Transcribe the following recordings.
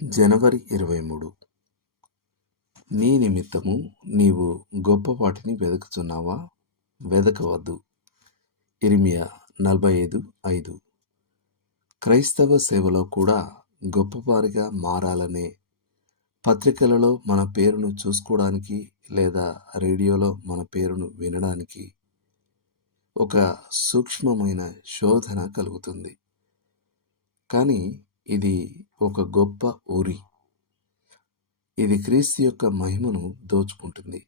జనవరి 23. నీ నిమిత్తము నీవు గొప్ప వాటిని వెదుకుచున్నావా? వెదకవద్దు. ఇర్మియా 45:5. క్రైస్తవ సేవలో కూడా గొప్పవారిగా మారాలనే పత్రికలలో మన పేరును చూసుకోవడానికి లేదా రేడియోలో మన పేరును వినడానికి ఒక సూక్ష్మమైన శోధన కలుగుతుంది. కానీ ఇది ఒక గొప్ప ఊరి. ఇది క్రీస్తు యొక్క మహిమను దోచుకుంటుంది.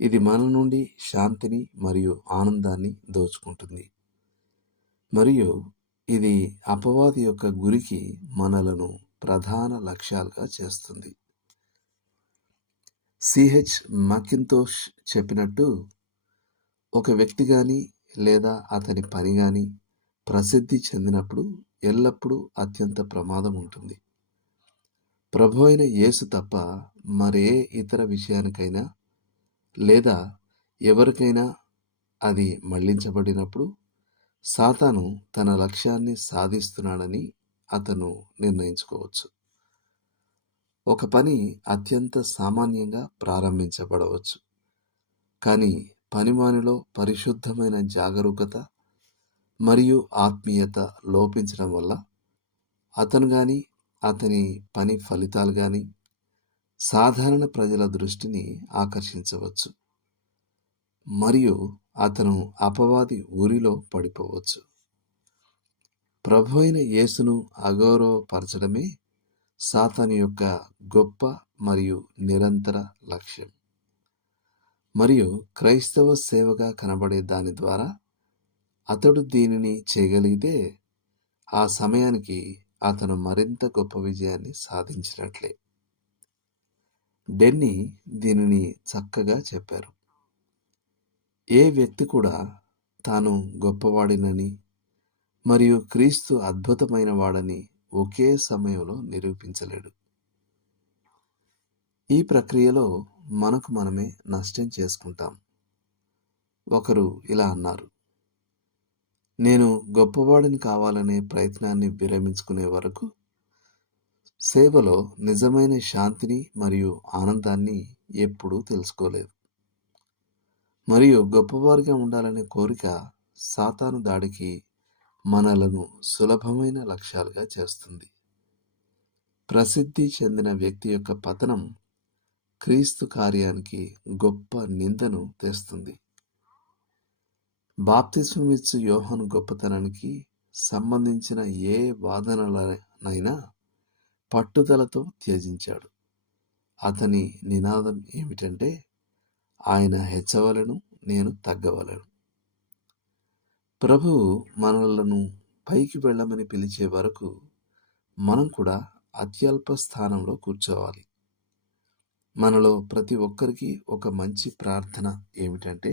ఇది మన నుండి శాంతిని మరియు ఆనందాన్ని దోచుకుంటుంది. మరియు ఇది అపవాది యొక్క గురికి మనలను ప్రధాన లక్ష్యాలుగా చేస్తుంది. సిహెచ్ మకింతోష్ చెప్పినట్టు, ఒక వ్యక్తి కానీ లేదా అతని పని కానీ ప్రసిద్ధి చెందినప్పుడు ఎల్లప్పుడూ అత్యంత ప్రమాదం ఉంటుంది. ప్రభు అయిన యేసు తప్ప మరే ఇతర విషయానికైనా లేదా ఎవరికైనా అది మళ్లించబడినప్పుడు సాతాను తన లక్ష్యాన్ని సాధిస్తున్నాడని అతను నిర్ణయించుకోవచ్చు. ఒక పని అత్యంత సామాన్యంగా ప్రారంభించబడవచ్చు, కానీ పనివానిలో పరిశుద్ధమైన జాగరూకత మరియు ఆత్మీయత లోపించడం వల్ల అతను కానీ అతని పని ఫలితాలు కానీ సాధారణ ప్రజల దృష్టిని ఆకర్షించవచ్చు మరియు అతను అపవాది ఊరిలో పడిపోవచ్చు. ప్రభు అయిన యేసును అగౌరవపరచడమే సాతాను యొక్క గొప్ప మరియు నిరంతర లక్ష్యం. మరియు క్రైస్తవ సేవగా కనబడే దాని ద్వారా అతడు దీనిని చేయగలిగితే ఆ సమయానికి అతను మరింత గొప్ప విజయాన్ని సాధించినట్లే. డెన్నీ దీనిని చక్కగా చెప్పారు. ఏ వ్యక్తి కూడా తాను గొప్పవాడినని మరియు క్రీస్తు అద్భుతమైన వాడని ఒకే సమయంలో నిరూపించలేడు. ఈ ప్రక్రియలో మనకు మనమే నష్టం చేసుకుంటాం. ఒకరు ఇలా అన్నారు: నేను గొప్పవాడిని కావాలనే ప్రయత్నాన్ని విరమించుకునే వరకు సేవలో నిజమైన శాంతిని మరియు ఆనందాన్ని ఎప్పుడూ తెలుసుకోలేదు. మరియు గొప్పవారిగా ఉండాలనే కోరిక సాతాను దాడికి మనలను సులభమైన లక్ష్యాలుగా చేస్తుంది. ప్రసిద్ధి చెందిన వ్యక్తి యొక్క పతనం క్రీస్తు కార్యానికి గొప్ప నిందను తెస్తుంది. బాప్తిస్మమిచ్చు యోహాను గొప్పతనానికి సంబంధించిన ఏ వాదనలనైనా పట్టుదలతో త్యజించాడు. అతని నినాదం ఏమిటంటే, ఆయన హెచ్చవలెను, నేను తగ్గవలెను. ప్రభువు మనలను పైకి వెళ్ళమని పిలిచే వరకు మనం కూడా అత్యల్ప స్థానంలో కూర్చోవాలి. మనలో ప్రతి ఒక్కరికి ఒక మంచి ప్రార్థన ఏమిటంటే,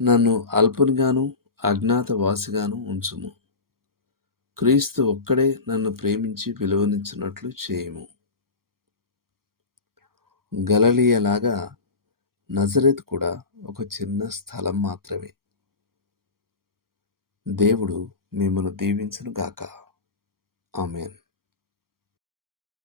నన్ను అల్పునిగాను అజ్ఞాతవాసిగాను ఉంచుము. క్రీస్తు ఒక్కడే నన్ను ప్రేమించి విలువనిచ్చినట్లు చేయుము. గలిలయలాగా నజరేతు కూడా ఒక చిన్న స్థలం మాత్రమే. దేవుడు మిమ్మల్ని దీవించును గాక. ఆమేన్.